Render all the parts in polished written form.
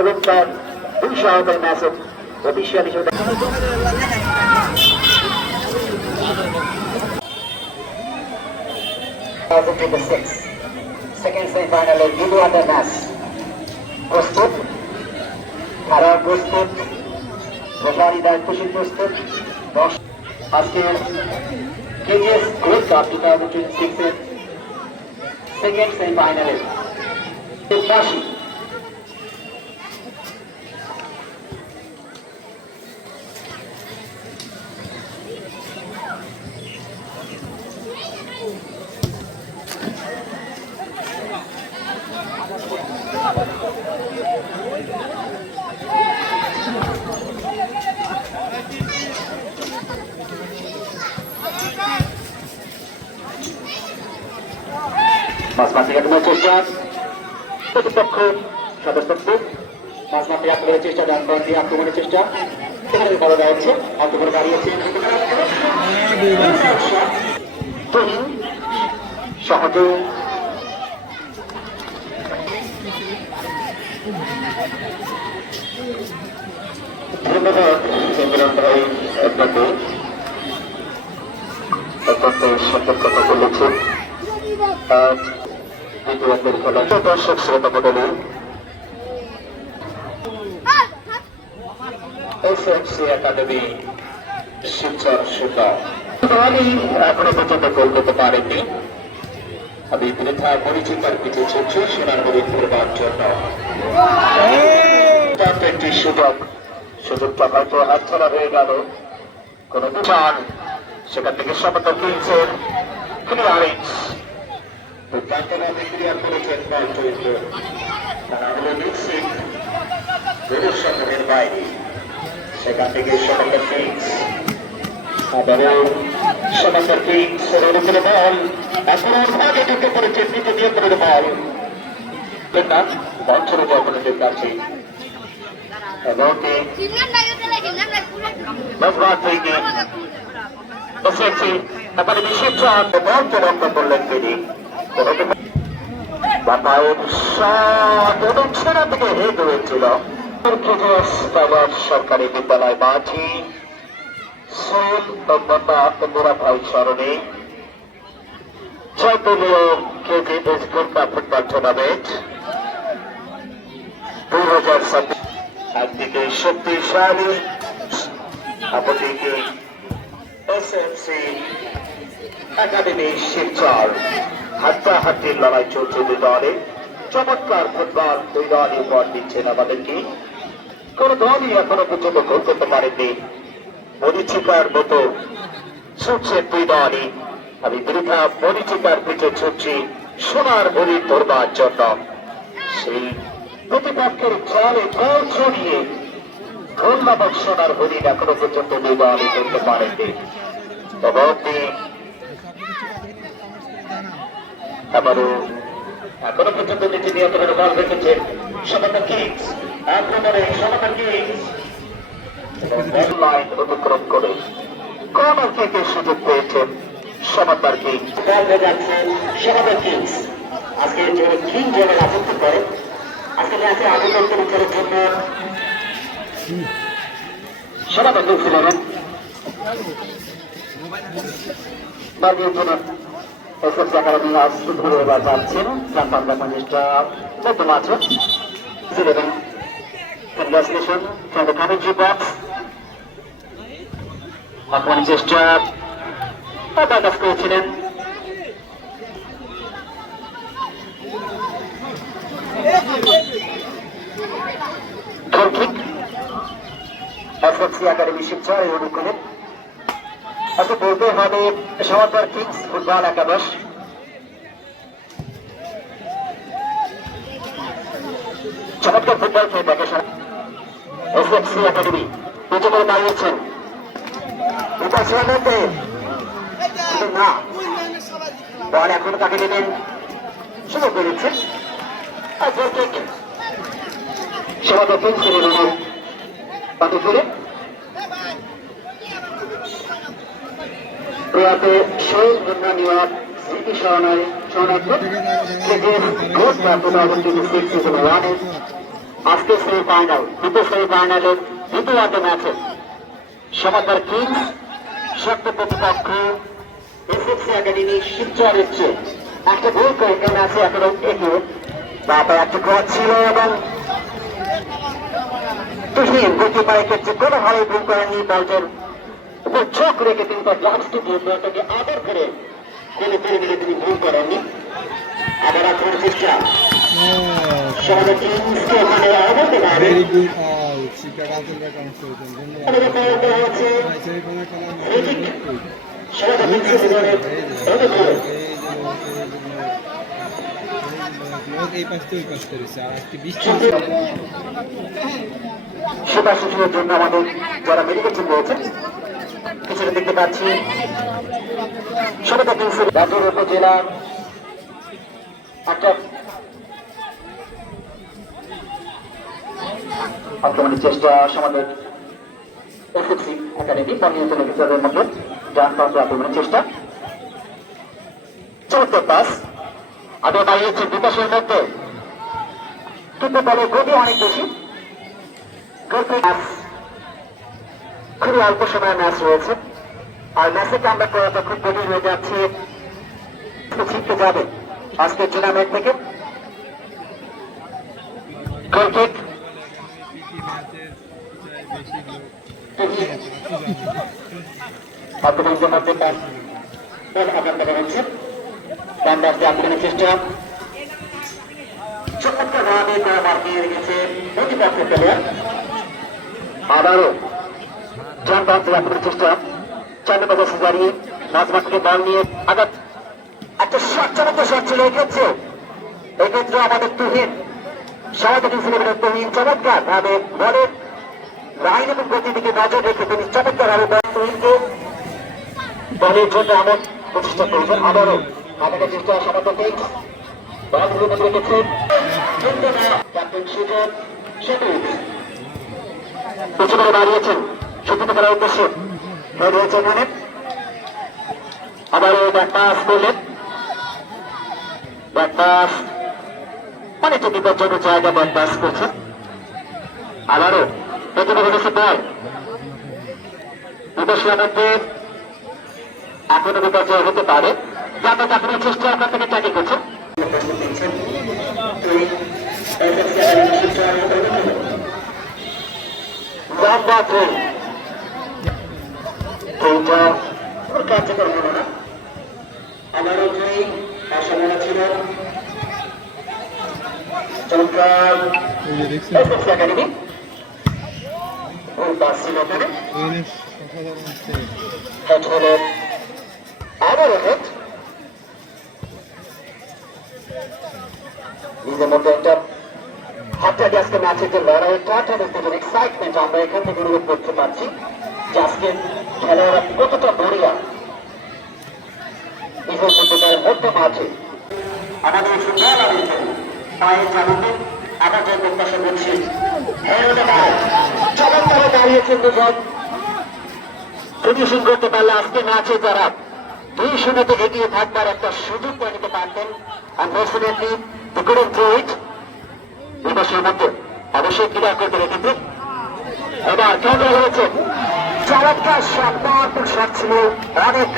এবং তার দুই সহায়তায় ম্যাচের অফিসিয়াল হিসেবে 2026 সেকেন্ড সেমিফাইনালের দ্বিতীয় ম্যাচ প্রস্তুত, খেলা প্রস্তুত, রেফারি দায়িত্বশীল প্রস্তুত। আজকের কেজিএস গ্রুপ কাপ 2026 এর সেকেন্ড সেমিফাইনালের ফাঁসি মাঝমাঠে আক্রমণের চেষ্টা, প্রতিপক্ষ সদস্যত্ব মাঝমাঠে আক্রমণের চেষ্টা, ডান বাম দিয়ে আক্রমণের চেষ্টা, সেখানে বড় দেওয়া হচ্ছে, আক্রমণ দাঁড়িয়েছে সহজে ধন্যবাদ ইমরান ভাই, আপনাকে অত্যন্ত সুন্দর কথা বলেছেন। আজ দ্বিতীয় খেলা দর্শক শ্রোতা মণ্ডলী এসএফসি একাডেমি শিলচর সুন্দর এখনো পর্যন্ত গোল করতে পারেননি। আমি বৃথা পরিচিতার পিছু ছুটছি সোনারপুরি করবার জন্য একটি সুযোগটা হয়তো হাতছাড়া হয়ে গেল। কোন চান সেখান থেকে সমতা কিংসের ক্লিয়ারেন্স ক্লিয়ার করেছেন বল চরিত্র, তারা হলো মিক্সিং বাইরে, সেখান থেকে সমতা কিংস আবারও সমতা কিংস উপরে বল এখন ভাগে ঢুকে পড়েছে নিচে দিয়ে করে বল বল ছোট জগনের কাছে এবং করলেন তিনি সেনা থেকে হেড হয়েছিল সরকারি বিদ্যালয় মাঝি ভাই স্মরণে জয়পুরীয় KGS group cup football tournament 2026 একদিকে শক্তিশালী অপরদিকে এসএফসি একাডেমি শিলচর, হাড্ডাহাড্ডির লড়াই চলছে দুই দলে। চমৎকার ফুটবল দুই দলই উপহার দিচ্ছেন আমাদেরকে। কোন দলই এখনো পর্যন্ত গোল করতে পারেননি। মরিচিকার মতো ছুটছে দুই দলই। আমি বৃথা মরিচিকার পিঠে ছুটছি সোনার হরিণ ধরবার জন্য। সেই প্রতিপক্ষের জালে গোল ছড়িয়ে গোল নামক সোনার হরিণ এখনো পর্যন্ত দুই দলই করতে পারেননি। আবারও এখনো পর্যন্ত নীতি নিয়ন্ত্রণের বল রেখেছে সমতা কিংস। আক্রমণে সমতা কিংস লাইন অতিক্রম করে কর্নার থেকে সুযোগ পেয়েছেন সমতার কিংস। বল যাচ্ছে সমতা কিংস। আজকে কিং জনে রাজত্ব করে আজকে ম্যাচে আগে করার জন্য সমতা কিংস নেবেন এসব একাডেমি আজ ঘুরে এবার যাচ্ছেন চেষ্টা নতুন আছে। Congratulations for the commentary box. আপনার চেষ্টা ব্যাকআপ করেছিলেন এসএফসি একাডেমি শিলচর এই অনুকূলে। আজকে বলতে হবে সমতার কিংস ফুটবল একাদশ চমৎকার ফুটবল খেয়ে দেখে এসএফসি একাডেমি নিচে করে দাঁড়িয়েছেন না বল এখন তাকে নেবেন সুযোগ বেরোচ্ছে সমতার কিংস বাকি ফিরে প্রয়াতে শহীদ বন্যানীয় স্মৃতি শরণার্থী কেজিএস গ্রুপ কাপ 2026 সিজন 1 আজকে সেমিফাইনাল, দ্বিতীয় সেমিফাইনালের দ্বিতীয় ম্যাচে সমাদার কিংস শক্ত প্রতিপক্ষ এসএফসি একাডেমি শিবচরের চেয়ে একটা গোল করে ম্যাচে এখনো এগিয়ে। তারপর একটা ক্রস ছিল এবং তুহিন গোলকিপারের ক্ষেত্রে কোনোভাবে ভুল করেননি, বলটার উপর চোখ রেখে তিনি তার গ্লাভসটি দিয়ে বলটাকে আদর করে গোলে ফিরে দিলে তিনি ভুল করেননি। আবার আক্রমণের চেষ্টা সমাজের কিংসকে ওখানে অবদান পাবে। সেবা শিশুদের জন্য আমাদের যারা মেডিকেল টিম রয়েছে পিছনে দেখতে পাচ্ছি সমাজের কিংসের রাজুর উপজেলা একটা আক্রমণের চেষ্টা সমাজের এসএফসি একাডেমি তার নিয়ন্ত্রণ অফিসারের মধ্যে ডান পাশে আক্রমণের চেষ্টা, চমৎকার পাস আগে বাড়িয়েছে বিকাশের মধ্যে, কিন্তু বলে গতি অনেক বেশি। খুবই অল্প সময়ের ম্যাচ রয়েছে আর ম্যাচে কামব্যাক করাটা খুব কঠিন হয়ে যাচ্ছে, ছিটকে যাবে আজকের টুর্নামেন্ট থেকে। ক্রিকেট আক্রমণের মধ্যে আঘাত করা হচ্ছে, ডান পাশে আক্রমণের চেষ্টা চমৎকার ভাবে মার্কিয়ে রেখেছে প্রতিপক্ষ প্লেয়ার। আবারও ডান পাশে আক্রমণের চেষ্টা, চার নম্বর বছর দাঁড়িয়ে নাজমা থেকে বল নিয়ে আঘাত, একটা শট চমৎকার শট ছিল এক্ষেত্রে আমাদের তুহিন সমাজের কিংসের তুহিন চমৎকার ভাবে বলের লাইন এবং গতির দিকে নজর রেখে তিনি চমৎকার ভাবে তুহিনকে দলের জন্য এমন প্রচেষ্টা করেছেন। আবারও আঘাতের চেষ্টা সমাজের কিংস বল রেখেছেন ক্যাপ্টেন সুজন সবুজ পেছনে দাঁড়িয়েছেন সত্যি করার উদ্দেশ্যে রয়েছে এখানে। আবারও ব্যাক পাস করলেন, ব্যাক পাস অনেকটা বিপজ্জনক জায়গা ব্যাক পাস করছেন। আবারও পেছনে রয়েছে বল বিদেশিয়ার মধ্যে এখনো বিপর্যয় হতে পারে, যাতে চাকরির চেষ্টা আপনার থেকে ট্যাকেল করছেন। কার্যকর হল না, আমারও সম্ভাবনা ছিল চমৎকার একাডেমি ছিল ওখানে আবার হেড নিজের মধ্যে একটা হাতটাকে আজকে ম্যাচের যে লড়াইটা এক্সাইটমেন্ট আমরা এখান থেকে অনুভব করতে পারছি যে আজকে খেলোয়াড়রা কতটা বড়িয়া নিজের মধ্যে মাঠে আমাদের ফুটবল পায়ের জানাতে আবার যে প্রত্যাশা করছি চমৎকারে দাঁড়িয়েছেন দুজন ফিনিশিং করতে পারলে আজকে ম্যাচে যারা 2-0 এগিয়ে থাকবার একটা সুযোগ করে নিতে পারতেন। Unfortunately they couldn't do it। বিদেশের মধ্যে অবশ্যই ক্লিয়ার করতে রেখেছে, এবার কেন্দ্র হয়েছে চমৎকার শট ছিল অনেক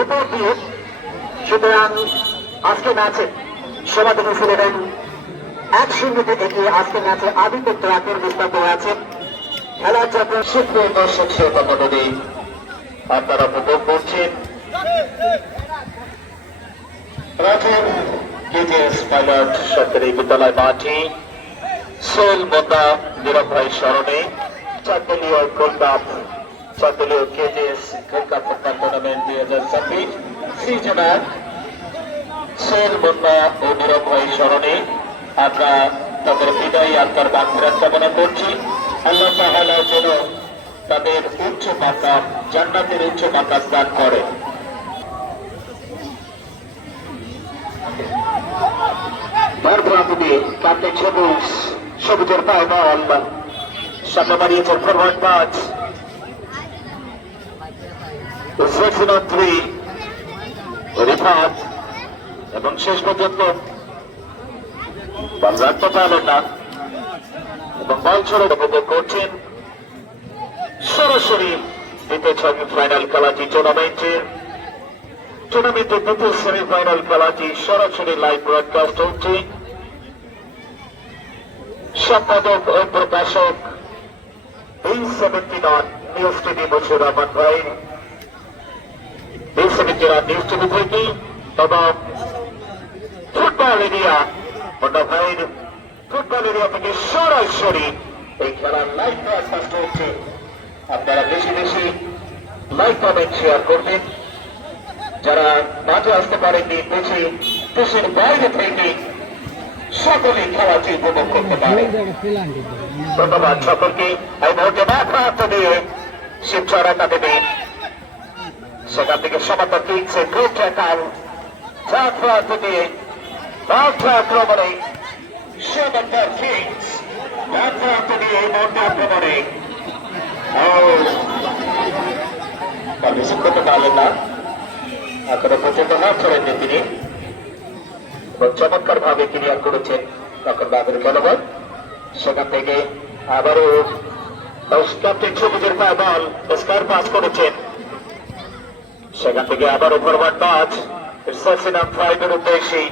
উপর দিয়ে। সুতরাং আজকে ম্যাচে সমাজ ইলেভেন 1-0 এগিয়ে আজকে ম্যাচে আধিপত্য রাখার বিস্তারিত হয়েছে। খেলার যখন সুপ্রিয় দর্শক শ্রোতা মণ্ডলী আপনারা উপভোগ করছেন রাজের কেজিএস পাইলট সরকারি বিদ্যালয় মাঠে সোল মোদ্দা নীরব ভাই স্মরণে চারদলীয় গোল্ড কাপ চারদলীয় KGS gold cup football tournament 2026 সিজনার সোল মোদ্দা ও নীরব ভাই স্মরণে আমরা তাদের বিদায়ী আত্মার মাগফিরাত কামনা করছি। আল্লাহ তাআলা যেন তাদের উচ্চ মাকাম জান্নাতের উচ্চ মাকাম দান করে। ক্যাপ্টেন সবুজের পায় বল সামনে বাড়িয়েছেন ফরওয়ার্ড পাঁচ রিফাত এবং শেষ পর্যন্ত বল রাখতে পারলেন না। এবং বল ছড়ে উপভোগ করছেন সরাসরি দ্বিতীয় সেমিফাইনাল খেলাটি টুর্নামেন্টের দ্বিতীয় সেমিফাইনাল খেলাটি সরাসরি লাইভ ব্রডকাস্ট হচ্ছে। সম্পাদক ও প্রকাশক B79 নিউজ টিভি বছর রহমান ভাই, B79 নিউজ টিভি থেকে এবং ফুটবল এরিয়া মোটা ভাইয়ের ফুটবল এরিয়া থেকে সরাসরি এই খেলার লাইভ ব্রডকাস্ট হচ্ছে। আপনারা বেশি বেশি লাইক কমেন্ট শেয়ার করবেন। যারা মাঠে আসতে পারেননি দেশের বাইরে থেকে সকলে খেলাটি উপভোগ করতে পারে। ধন্যবাদ সকলকে। এই মুহূর্তে মাঠ দিয়ে শিবচর একাডেমি, সেখান থেকে সমাতা কিংসে গ্রুপ ট্র্যাকার প্রান্ত দিয়ে আক্রমণে সমাতা কিংস প্রান্ত দিয়ে এই মুহূর্তে আক্রমণে রিসিভ করতে পারলেন না, এখনো পর্যন্ত হাত ছড়েননি তিনি এবং চমৎকার ভাবে ক্লিয়ার করেছেন তখন বাবের ধন্যবাদ। সেখান থেকে আবারও ক্যাপ্টেন সবুজের পায়ে বল স্কয়ার পাস করেছেন, সেখান থেকে আবারও ফরওয়ার্ড পাস সেসিনাম 5 এর উদ্দেশ্যে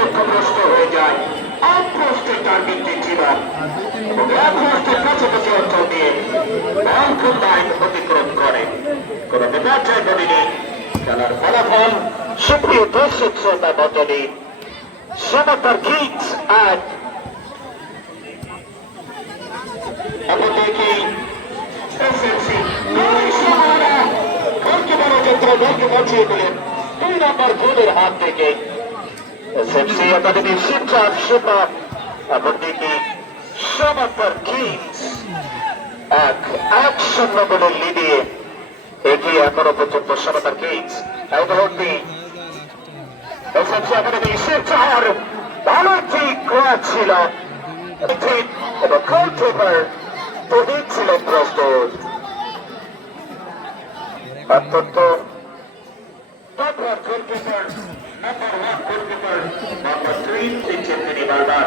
লক্ষ্যগ্রস্ত হয়ে যায়। অপ্রস্তুত টার্গেটটি ছিল এবং অপ্রস্তুত কাছাকাছি অঞ্চল দিয়ে বল লাইন অতিক্রম করে কোন বিপর্যয় ঘটেনি। খেলার ফলাফল সুপ্রিয় দর্শক শ্রোতা মণ্ডলী, সমাতার কিংস আর অপরদিকে এসএসসি গোলকিপারের যন্ত্র গোলকে বাঁচিয়ে দিলেন 2 নম্বর গোলের হাত থেকে। এসএফসি একাডেমি শিবচর সেবা এমনদিকে সমাতার কিংস 1-0 গোলের লিডে এগিয়ে এখনো পর্যন্ত সমাতার কিংস। এই মুহূর্তে এসএফসি একাডেমি শিবচর ভালো ঠিক ছিল এবং গোলকিপার তহিদ ছিলেন প্রস্তুত। অত্যন্ত গোলকিপার নাম্বার 1 গোলকিপার নাম্বার 3 দিচ্ছেন তিনি বারবার।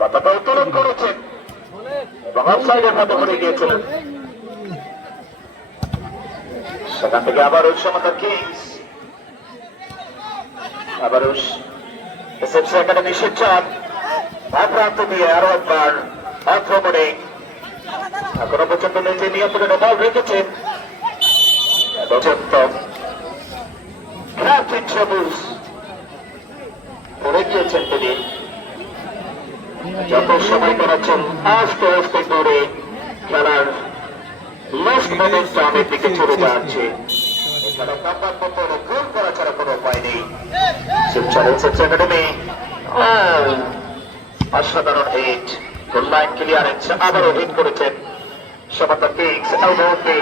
কথাটা উত্তোলন করেছেন এবং অফসাইডের মতো করে গিয়েছিলেন। সেখান থেকে আবারও সমাতার কিংস, আবারও এসএফসি একাডেমি শিবচর প্রান্ত দিয়ে আরো একবার আক্রমণে এখনো পর্যন্ত নিজে নিয়ন্ত্রণে বল রেখেছেন ক্যাপ্টেন সবুজ পড়ে গিয়েছেন তিনি। যত সময় করাচ্ছেন আস্তে আস্তে করে খেলার লাস্ট মোমেন্টটা আমের দিকে চলে যাচ্ছে। এছাড়া কাম্বার মতো গোল করা ছাড়া কোনো উপায় নেই। শিবচর এসএফসি একাডেমি অসাধারণ হিট, গোল লাইন ক্লিয়ারেন্স আবারও হিট করেছেন সমাতার কিংস। এই মুহূর্তে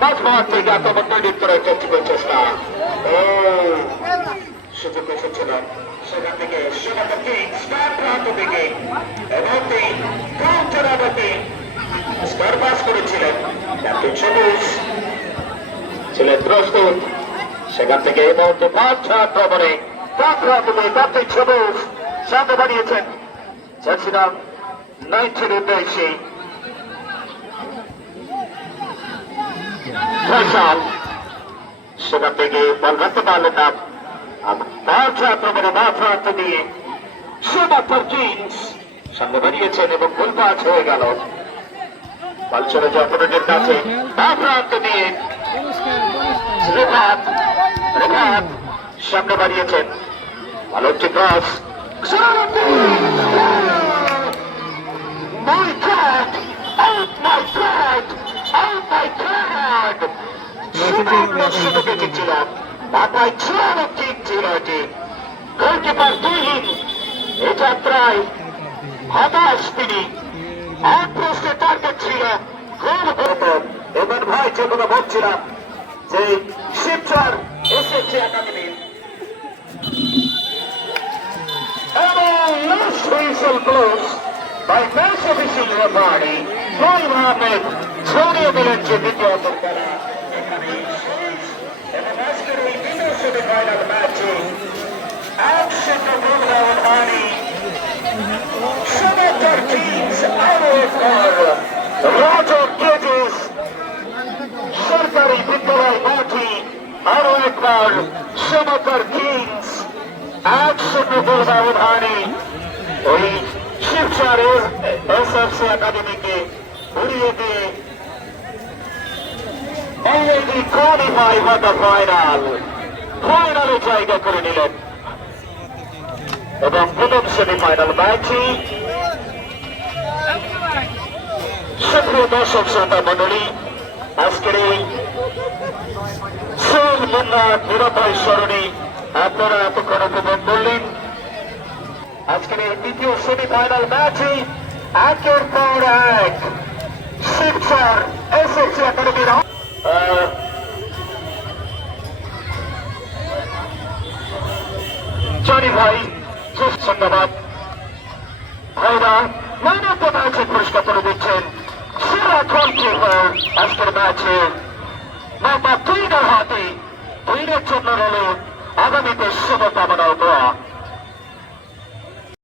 মাঝমাঠ থেকে আক্রমণ তৈরি করার চেষ্টা সুযোগ এসেছিল, সেখান থেকে সমাতার কিংস প্রান্ত থেকে এই মুহূর্তে স্কয়ার পাস করেছিলেন ক্যাপ্টেন সবুজ ছিলেন প্রস্তুত। সেখান থেকে এই মুহূর্তে আক্রমণে ক্যাপ্টেন সবুজ সামনে বাড়িয়েছেন সেসিনাম 90 উদ্দেশ্যে সেখান থেকে বল রাখতে পারলেন না। আক্রমণে প্রান্ত দিয়ে সমাতার কিংস সামনে বাড়িয়েছেন এবং গোল পাস হয়ে গেল। বল চলে যায় অপোনেন্টের কাছে প্রান্ত দিয়ে রেখাত সামনে বাড়িয়েছেন, ভালো একটি cross. My God! Oh my God! Oh my God! সুযোগ এসেছিল, মাথায় চরম ঠিক ছিল এটি। গোলকিপার তুহিন এই যাত্রায় হতাশ তিনি, অপ্রস্তুত টার্গেট ছিল গোল। এবার ভাই যে কথা বলছিলাম যে Shibchar SFC academy whistle blows by match official referee Naeem Ahmed ছড়িয়ে দিলেন যে দ্বিতীয় খেলা এখানে শেষ এবং আজকের এই দ্বিতীয় সেমিফাইনাল ম্যাচে একসাথে গোল হানি Senator Kings Award Roger Geddes সরকারি বিদ্যালয় মাঠে আরো একবার Senator Kings 1-0 গোল ব্যবধানে ওই শিবচর এসএফসি একাডেমিকে উড়িয়ে দিয়ে অলরেডি কোয়ালিফাই ফর দ্য ফাইনালে জায়গা করে নিলেন এবং প্রথম সেমিফাইনাল ম্যাচটি সুপ্রিয় দর্শক শ্রোতা মণ্ডলী আজকের এই সোল মুন্না নিরাপয় স্মরণে আপনারা এতক্ষণ উপভোগ করলেন আজকের এই দ্বিতীয় সেমিফাইনাল ম্যাচে একের পর এক শিবচর এসএসসি একাডেমির জনি ভাই ধন্যবাদ ভাইরা ম্যান অফ দ্য ম্যাচের পুরস্কার তুলে দিচ্ছেন সেরা গোলকিপার আজকের ম্যাচে নাম্বার 2 হাতে 2 জন্য রইল আগামীতে শুভকামনা দোয়া